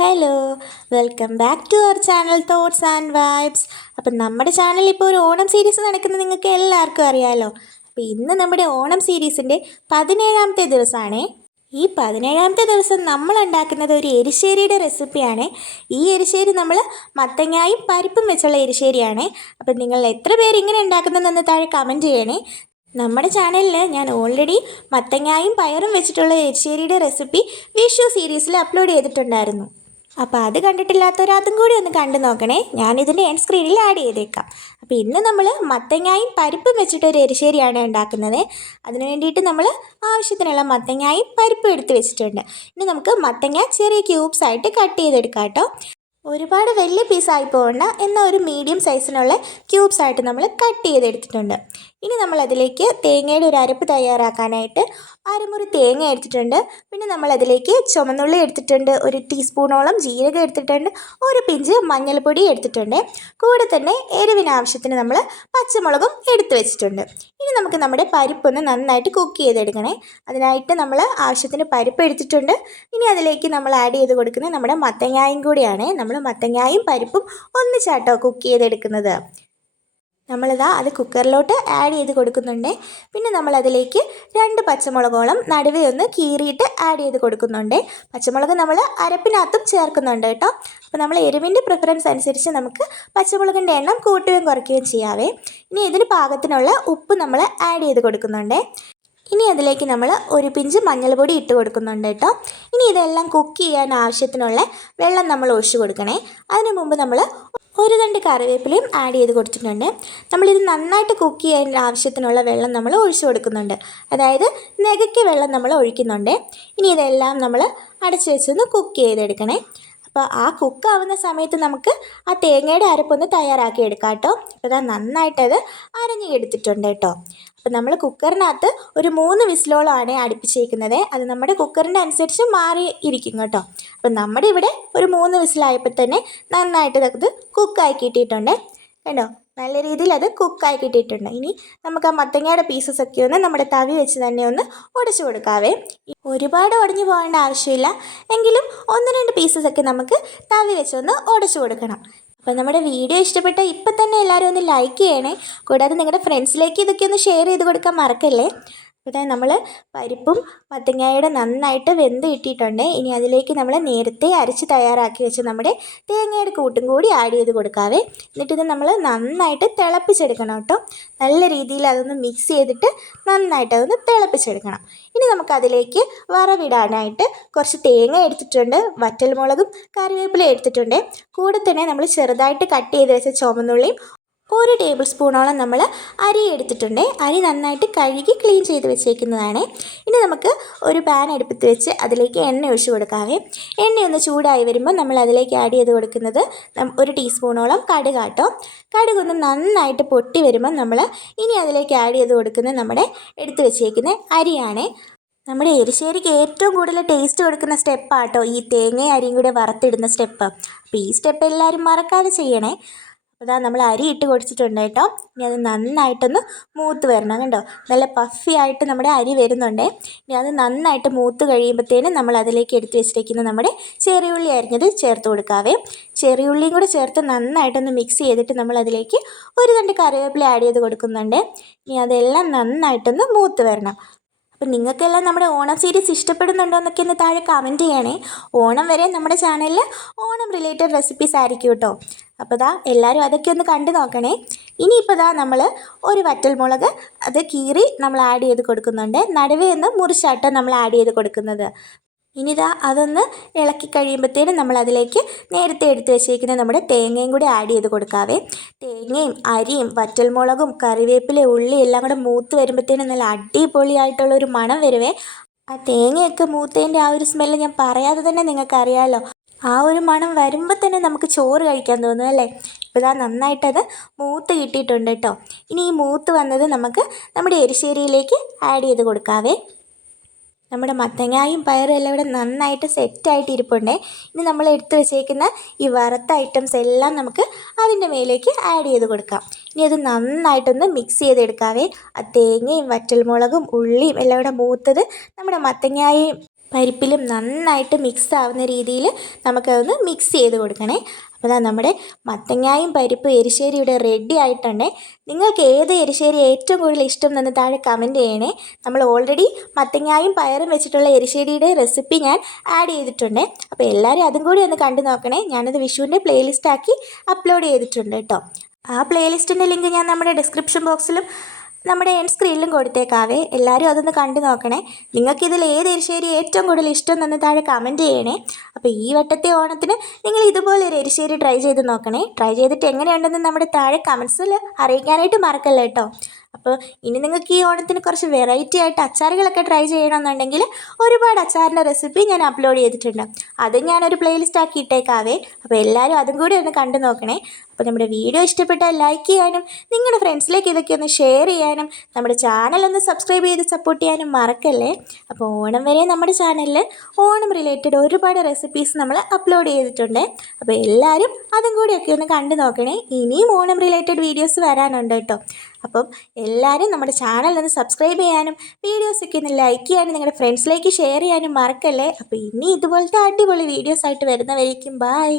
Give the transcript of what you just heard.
Hello, welcome back to our channel thoughts and vibes. അപ്പം നമ്മുടെ ചാനലിൽ ഇപ്പോൾ ഒരു ഓണം സീരീസ് നടക്കുന്നത് നിങ്ങൾക്ക് എല്ലാവർക്കും അറിയാമല്ലോ. അപ്പോൾ ഇന്ന് നമ്മുടെ ഓണം സീരീസിൻ്റെ 17ാമത്തെ ദിവസമാണ്. ഈ 17ാമത്തെ ദിവസം നമ്മൾ ഉണ്ടാക്കുന്നത് ഒരു എരിശ്ശേരിയുടെ റെസിപ്പിയാണ്. ഈ എരിശ്ശേരി നമ്മൾ മത്തങ്ങായും പരിപ്പും വെച്ചുള്ള എരിശ്ശേരിയാണ്. അപ്പം നിങ്ങൾ എത്ര പേര് ഇങ്ങനെ ഉണ്ടാക്കുന്നതെന്ന് താഴെ കമൻറ്റ് ചെയ്യണേ. നമ്മുടെ ചാനലിൽ ഞാൻ ഓൾറെഡി മത്തങ്ങായും പയറും വെച്ചിട്ടുള്ള എരിശ്ശേരിയുടെ റെസിപ്പി വിഷു സീരീസിൽ അപ്ലോഡ് ചെയ്തിട്ടുണ്ടായിരുന്നു. അപ്പോൾ അത് കണ്ടിട്ടില്ലാത്തവർ അതും കൂടി ഒന്ന് കണ്ടു നോക്കണേ. ഞാനിതിൻ്റെ എൻഡ് സ്ക്രീനിൽ ആഡ് ചെയ്തേക്കാം. അപ്പോൾ ഇന്ന് നമ്മൾ മത്തങ്ങായും പരിപ്പും വെച്ചിട്ടൊരു എരിശ്ശേരിയാണ് ഉണ്ടാക്കുന്നത്. അതിന് വേണ്ടിയിട്ട് നമ്മൾ ആവശ്യത്തിനുള്ള മത്തങ്ങായും പരിപ്പും എടുത്ത് വെച്ചിട്ടുണ്ട്. ഇനി നമുക്ക് മത്തങ്ങ ചെറിയ ക്യൂബ്സ് ആയിട്ട് കട്ട് ചെയ്തെടുക്കാം കേട്ടോ. ഒരുപാട് വലിയ പീസായി പോകണ്ട, എന്നാൽ ഒരു മീഡിയം സൈസിനുള്ള ക്യൂബ്സ് ആയിട്ട് നമ്മൾ കട്ട് ചെയ്തെടുത്തിട്ടുണ്ട്. ഇനി നമ്മൾ അതിലേക്ക് തേങ്ങയുടെ ഒരു അരപ്പ് തയ്യാറാക്കാനായിട്ട് അരമുറി തേങ്ങ എടുത്തിട്ടുണ്ട്. പിന്നെ നമ്മൾ അതിലേക്ക് ചുമന്നുള്ളി എടുത്തിട്ടുണ്ട്, ഒരു ടീസ്പൂണോളം ജീരകം എടുത്തിട്ടുണ്ട്, ഒരു പിഞ്ച് മഞ്ഞൾപ്പൊടി എടുത്തിട്ടുണ്ട്. കൂടെ തന്നെ എരിവിന് ആവശ്യത്തിന് നമ്മൾ പച്ചമുളകും എടുത്തു വെച്ചിട്ടുണ്ട്. ഇനി നമുക്ക് നമ്മുടെ പരിപ്പൊന്ന് നന്നായിട്ട് കുക്ക് ചെയ്തെടുക്കണേ. അതിനായിട്ട് നമ്മൾ ആവശ്യത്തിന് പരിപ്പ് എടുത്തിട്ടുണ്ട്. ഇനി അതിലേക്ക് നമ്മൾ ആഡ് ചെയ്ത് കൊടുക്കുന്നത് നമ്മുടെ മത്തങ്ങായും കൂടിയാണ്. നമ്മൾ മത്തങ്ങായും പരിപ്പും ഒന്നിച്ചാട്ടോ കുക്ക് ചെയ്തെടുക്കുന്നത്. നമ്മളിതാ അത് കുക്കറിലോട്ട് ആഡ് ചെയ്ത് കൊടുക്കുന്നുണ്ട്. പിന്നെ നമ്മളതിലേക്ക് 2 പച്ചമുളകോളം നടുവേ ഒന്ന് കീറിയിട്ട് ആഡ് ചെയ്ത് കൊടുക്കുന്നുണ്ട്. പച്ചമുളക് നമ്മൾ അരപ്പിനകത്തും ചേർക്കുന്നുണ്ട് കേട്ടോ. അപ്പോൾ നമ്മൾ എരിവിൻ്റെ പ്രിഫറൻസ് അനുസരിച്ച് നമുക്ക് പച്ചമുളകിൻ്റെ എണ്ണം കൂട്ടുകയും കുറയ്ക്കുകയും ചെയ്യാവേ. ഇനി ഇതിന് പാകത്തിനുള്ള ഉപ്പ് നമ്മൾ ആഡ് ചെയ്ത് കൊടുക്കുന്നുണ്ട്. ഇനി അതിലേക്ക് നമ്മൾ ഒരു പിഞ്ച് മഞ്ഞൾപ്പൊടി ഇട്ട് കൊടുക്കുന്നുണ്ട് കേട്ടോ. ഇനി ഇതെല്ലാം കുക്ക് ചെയ്യാൻ ആവശ്യത്തിനുള്ള വെള്ളം നമ്മൾ ഒഴിച്ചു കൊടുക്കണേ. അതിന് മുമ്പ് നമ്മൾ ഒരു തണ്ട് കറിവേപ്പിലയും ആഡ് ചെയ്ത് കൊടുത്തിട്ടുണ്ട്. നമ്മളിത് നന്നായിട്ട് കുക്ക് ചെയ്യാൻ ആവശ്യത്തിനുള്ള വെള്ളം നമ്മൾ ഒഴിച്ചു കൊടുക്കുന്നുണ്ട്. അതായത് നെകയ്ക്ക് വെള്ളം നമ്മൾ ഒഴിക്കുന്നുണ്ട്. ഇനി ഇതെല്ലാം നമ്മൾ അടച്ചു വെച്ചൊന്ന് കുക്ക് ചെയ്തെടുക്കണേ. അപ്പോൾ ആ കുക്കാവുന്ന സമയത്ത് നമുക്ക് ആ തേങ്ങയുടെ അരപ്പൊന്ന് തയ്യാറാക്കി എടുക്കാം കേട്ടോ. അപ്പോൾ ഇതാ നന്നായിട്ടത് അരഞ്ഞെടുത്തിട്ടുണ്ട് കേട്ടോ. അപ്പോൾ നമ്മൾ കുക്കറിനകത്ത് ഒരു 3 വിസിലോളമാണ് അടുപ്പിച്ചേക്കുന്നത്. അത് നമ്മുടെ കുക്കറിൻ്റെ അനുസരിച്ച് മാറി ഇരിക്കും കേട്ടോ. അപ്പോൾ നമ്മുടെ ഇവിടെ ഒരു 3 വിസിലായപ്പോൾ തന്നെ നന്നായിട്ട് അത് കുക്കായി കിട്ടിയിട്ടുണ്ട്. കണ്ടോ, നല്ല രീതിയിൽ അത് കുക്കായി കിട്ടിയിട്ടുണ്ട്. ഇനി നമുക്ക് ആ മത്തങ്ങയുടെ പീസസ് ഒക്കെ ഒന്ന് നമ്മുടെ തവി വെച്ച് തന്നെ ഒന്ന് ഉടച്ചു കൊടുക്കാവേ. ഒരുപാട് ഉടഞ്ഞു പോകേണ്ട ആവശ്യമില്ല, എങ്കിലും 1-2 പീസസൊക്കെ നമുക്ക് തവി വെച്ചൊന്ന് ഉടച്ചു കൊടുക്കണം. അപ്പോൾ നമ്മുടെ വീഡിയോ ഇഷ്ടപ്പെട്ട ഇപ്പം തന്നെ എല്ലാവരും ഒന്ന് ലൈക്ക് ചെയ്യണേ. കൂടാതെ നിങ്ങളുടെ ഫ്രണ്ട്സിലേക്ക് ഇതൊക്കെ ഒന്ന് ഷെയർ ചെയ്ത് കൊടുക്കാൻ മറക്കല്ലേ. ഇവിടെ നമ്മൾ പരിപ്പും മത്തങ്ങയുടെ നന്നായിട്ട് വെന്ത് കിട്ടിയിട്ടുണ്ട്. ഇനി അതിലേക്ക് നമ്മൾ നേരത്തെ അരച്ച് തയ്യാറാക്കി വെച്ച് നമ്മുടെ തേങ്ങയുടെ കൂട്ടും കൂടി ആഡ് ചെയ്ത് കൊടുക്കാവേ. എന്നിട്ടിത് നമ്മൾ നന്നായിട്ട് തിളപ്പിച്ചെടുക്കണം കേട്ടോ. നല്ല രീതിയിൽ അതൊന്ന് മിക്സ് ചെയ്തിട്ട് നന്നായിട്ട് അതൊന്ന് തിളപ്പിച്ചെടുക്കണം. ഇനി നമുക്കതിലേക്ക് വറവിടാനായിട്ട് കുറച്ച് തേങ്ങ എടുത്തിട്ടുണ്ട്, വറ്റൽമുളകും കറിവേപ്പില എടുത്തിട്ടുണ്ട്. കൂടെ തന്നെ നമ്മൾ ചെറുതായിട്ട് കട്ട് ചെയ്ത് വെച്ച ചുവന്നുള്ളിയും 1 ടേബിൾ സ്പൂണോളം നമ്മൾ അരി എടുത്തിട്ടുണ്ട്. അരി നന്നായിട്ട് കഴുകി ക്ലീൻ ചെയ്ത് വെച്ചേക്കുന്നതാണ്. ഇനി നമുക്ക് ഒരു പാൻ അടുപ്പത്ത് വെച്ച് അതിലേക്ക് എണ്ണ ഒഴിച്ച് കൊടുക്കാവേ. എണ്ണയൊന്ന് ചൂടായി വരുമ്പോൾ നമ്മൾ അതിലേക്ക് ആഡ് ചെയ്ത് കൊടുക്കുന്നത് 1 ടീസ്പൂണോളം കടുകാട്ടോ. കടുകൊന്ന് നന്നായിട്ട് പൊട്ടി വരുമ്പോൾ നമ്മൾ ഇനി അതിലേക്ക് ആഡ് ചെയ്ത് കൊടുക്കുന്നത് നമ്മുടെ എടുത്ത് വെച്ചേക്കുന്ന അരിയാണ്. നമ്മുടെ എരിശ്ശേരിക്ക് ഏറ്റവും കൂടുതൽ ടേസ്റ്റ് കൊടുക്കുന്ന സ്റ്റെപ്പാട്ടോ ഈ തേങ്ങയും അരിയും കൂടെ വറുത്തിടുന്ന സ്റ്റെപ്പ്. അപ്പോൾ ഈ സ്റ്റെപ്പ് എല്ലാവരും മറക്കാതെ ചെയ്യണേ. അപ്പോൾ നമ്മൾ അരി ഇട്ട് കൊടുത്തിട്ടുണ്ട് കേട്ടോ. ഇനി അത് നന്നായിട്ടൊന്ന് മൂത്ത് വരണം. കണ്ടോ, നല്ല പഫി ആയിട്ട് നമ്മുടെ അരി വരുന്നുണ്ട്. ഇനി അത് നന്നായിട്ട് മൂത്ത് കഴിയുമ്പോഴത്തേനും നമ്മൾ അതിലേക്ക് എടുത്ത് വെച്ചിരിക്കുന്ന നമ്മുടെ ചെറിയുള്ളി അരിഞ്ഞത് ചേർത്ത് കൊടുക്കാവേ. ചെറിയുള്ളിയും കൂടെ ചേർത്ത് നന്നായിട്ടൊന്ന് മിക്സ് ചെയ്തിട്ട് നമ്മൾ അതിലേക്ക് ഒരു തണ്ട് കറിവേപ്പില ആഡ് ചെയ്ത് കൊടുക്കുന്നുണ്ട്. ഇനി അതെല്ലാം നന്നായിട്ടൊന്ന് മൂത്ത് വരണം. അപ്പം നിങ്ങൾക്കെല്ലാം നമ്മുടെ ഓണം സീരീസ് ഇഷ്ടപ്പെടുന്നുണ്ടോ എന്നൊക്കെ ഒന്ന് താഴെ കമൻറ്റ് ചെയ്യണേ. ഓണം വരെ നമ്മുടെ ചാനലിൽ ഓണം റിലേറ്റഡ് റെസിപ്പീസ് ആയിരിക്കും കേട്ടോ. അപ്പോൾ എല്ലാവരും അതൊക്കെ ഒന്ന് കണ്ടു നോക്കണേ. ഇനിയിപ്പോൾ നമ്മൾ ഒരു വറ്റൽമുളക് അത് കീറി നമ്മൾ ആഡ് ചെയ്ത് കൊടുക്കുന്നുണ്ട്. നടുവേ ഒന്ന് മുറിച്ചാട്ടോ നമ്മൾ ആഡ് ചെയ്ത് കൊടുക്കുന്നത്. ഇനി അതൊന്ന് ഇളക്കി കഴിയുമ്പോഴത്തേനും നമ്മൾ അതിലേക്ക് നേരത്തെ എടുത്ത് വെച്ചേക്കുന്ന നമ്മുടെ തേങ്ങയും കൂടി ആഡ് ചെയ്ത് കൊടുക്കാവേ. തേങ്ങയും അരിയും വറ്റൽമുളകും കറിവേപ്പില ഉള്ളി എല്ലാം കൂടെ മൂത്ത് വരുമ്പോഴത്തേനും നല്ല അടിപൊളിയായിട്ടുള്ളൊരു മണം വരുവേ. ആ തേങ്ങയൊക്കെ മൂത്തതിൻ്റെ ആ ഒരു സ്മെല്ല് ഞാൻ പറയാതെ തന്നെ നിങ്ങൾക്കറിയാമല്ലോ. ആ ഒരു മണം വരുമ്പോൾ തന്നെ നമുക്ക് ചോറ് കഴിക്കാൻ തോന്നും അല്ലേ. ഇപ്പോൾ നന്നായിട്ടത് മൂത്ത് കിട്ടിയിട്ടുണ്ട് കേട്ടോ. ഇനി ഈ മൂത്ത് വന്നത് നമുക്ക് നമ്മുടെ എരിശ്ശേരിയിലേക്ക് ആഡ് ചെയ്ത് കൊടുക്കാവേ. നമ്മുടെ മത്തങ്ങായും പയറും എല്ലാം ഇവിടെ നന്നായിട്ട് സെറ്റായിട്ട് ഇരിപ്പുണ്ട്. ഇനി നമ്മൾ എടുത്ത് വെച്ചേക്കുന്ന ഈ വറുത്ത ഐറ്റംസ് എല്ലാം നമുക്ക് അതിൻ്റെ മേലേക്ക് ആഡ് ചെയ്ത് കൊടുക്കാം. ഇനി അത് നന്നായിട്ടൊന്ന് മിക്സ് ചെയ്തെടുക്കാവേ. ആ തേങ്ങയും വറ്റൽമുളകും ഉള്ളിയും എല്ലാം ഇവിടെ മൂത്തത് നമ്മുടെ മത്തങ്ങായും പരിപ്പിലും നന്നായിട്ട് മിക്സ് ആവുന്ന രീതിയിൽ നമുക്കതൊന്ന് മിക്സ് ചെയ്ത് കൊടുക്കണേ. അപ്പോൾ നമ്മുടെ മത്തങ്ങായും പരിപ്പ് എരിശ്ശേരി ഇവിടെ റെഡി ആയിട്ടുണ്ട്. നിങ്ങൾക്ക് ഏത് എരിശ്ശേരി ഏറ്റവും കൂടുതൽ ഇഷ്ടം എന്ന് താഴെ കമൻറ്റ് ചെയ്യണേ. നമ്മൾ ഓൾറെഡി മത്തങ്ങായും പയറും വെച്ചിട്ടുള്ള എരിശ്ശേരിയുടെ റെസിപ്പി ഞാൻ ആഡ് ചെയ്തിട്ടുണ്ട്. അപ്പോൾ എല്ലാവരും അതും കൂടി ഒന്ന് കണ്ടു നോക്കണേ. ഞാനത് വിഷുവിൻ്റെ പ്ലേലിസ്റ്റാക്കി അപ്ലോഡ് ചെയ്തിട്ടുണ്ട് കേട്ടോ. ആ പ്ലേലിസ്റ്റിൻ്റെ ലിങ്ക് ഞാൻ നമ്മുടെ ഡിസ്ക്രിപ്ഷൻ ബോക്സിലും നമ്മുടെ എൻഡ് സ്ക്രീനിലും കൊടുത്തേക്കാവേ. എല്ലാവരും അതൊന്ന് കണ്ടു നോക്കണേ. നിങ്ങൾക്കിതിൽ ഏത് എരിശ്ശേരി ഏറ്റവും കൂടുതൽ ഇഷ്ടം എന്ന് താഴെ കമൻറ്റ് ചെയ്യണേ. അപ്പോൾ ഈ വട്ടത്തെ ഓണത്തിന് നിങ്ങൾ ഇതുപോലെ ഒരു എരിശ്ശേരി ട്രൈ ചെയ്ത് നോക്കണേ. ട്രൈ ചെയ്തിട്ട് എങ്ങനെയുണ്ടെന്ന് നമ്മുടെ താഴെ കമൻസിൽ അറിയിക്കാനായിട്ട് മറക്കല്ലേ കേട്ടോ. അപ്പോൾ ഇനി നിങ്ങൾക്ക് ഈ ഓണത്തിന് കുറച്ച് വെറൈറ്റി ആയിട്ട് അച്ചാറുകളൊക്കെ ട്രൈ ചെയ്യണമെന്നുണ്ടെങ്കിൽ ഒരുപാട് അച്ചാറിൻ്റെ റെസിപ്പി ഞാൻ അപ്ലോഡ് ചെയ്തിട്ടുണ്ട്. അതും ഞാനൊരു പ്ലേലിസ്റ്റ് ആക്കി ഇട്ടേക്കാവേ. അപ്പോൾ എല്ലാവരും അതും കൂടി ഒന്ന് കണ്ടു നോക്കണേ. അപ്പോൾ നമ്മുടെ വീഡിയോ ഇഷ്ടപ്പെട്ടാൽ ലൈക്ക് ചെയ്യാനും നിങ്ങളുടെ ഫ്രണ്ട്സിലേക്ക് ഇതൊക്കെ ഒന്ന് ഷെയർ ചെയ്യാനും നമ്മുടെ ചാനൽ ഒന്ന് സബ്സ്ക്രൈബ് ചെയ്ത് സപ്പോർട്ട് ചെയ്യാനും മറക്കല്ലേ. അപ്പോൾ ഓണം വരെ നമ്മുടെ ചാനലിൽ ഓണം റിലേറ്റഡ് ഒരുപാട് റെസിപ്പീസ് നമ്മൾ അപ്ലോഡ് ചെയ്തിട്ടുണ്ട്. അപ്പോൾ എല്ലാവരും അതും കൂടിയൊക്കെ ഒന്ന് കണ്ടു നോക്കണേ. ഇനിയും ഓണം റിലേറ്റഡ് വീഡിയോസ് വരാനുണ്ട് കേട്ടോ. അപ്പം എല്ലാവരും നമ്മുടെ ചാനൽ ഒന്ന് സബ്സ്ക്രൈബ് ചെയ്യാനും വീഡിയോസൊക്കെ ഒന്ന് ലൈക്ക് ചെയ്യാനും നിങ്ങളുടെ ഫ്രണ്ട്സിലേക്ക് ഷെയർ ചെയ്യാനും മറക്കല്ലേ. അപ്പോൾ ഇനി ഇതുപോലത്തെ അടിപൊളി വീഡിയോസ് ആയിട്ട് വരുന്നവരേക്കും ബൈ.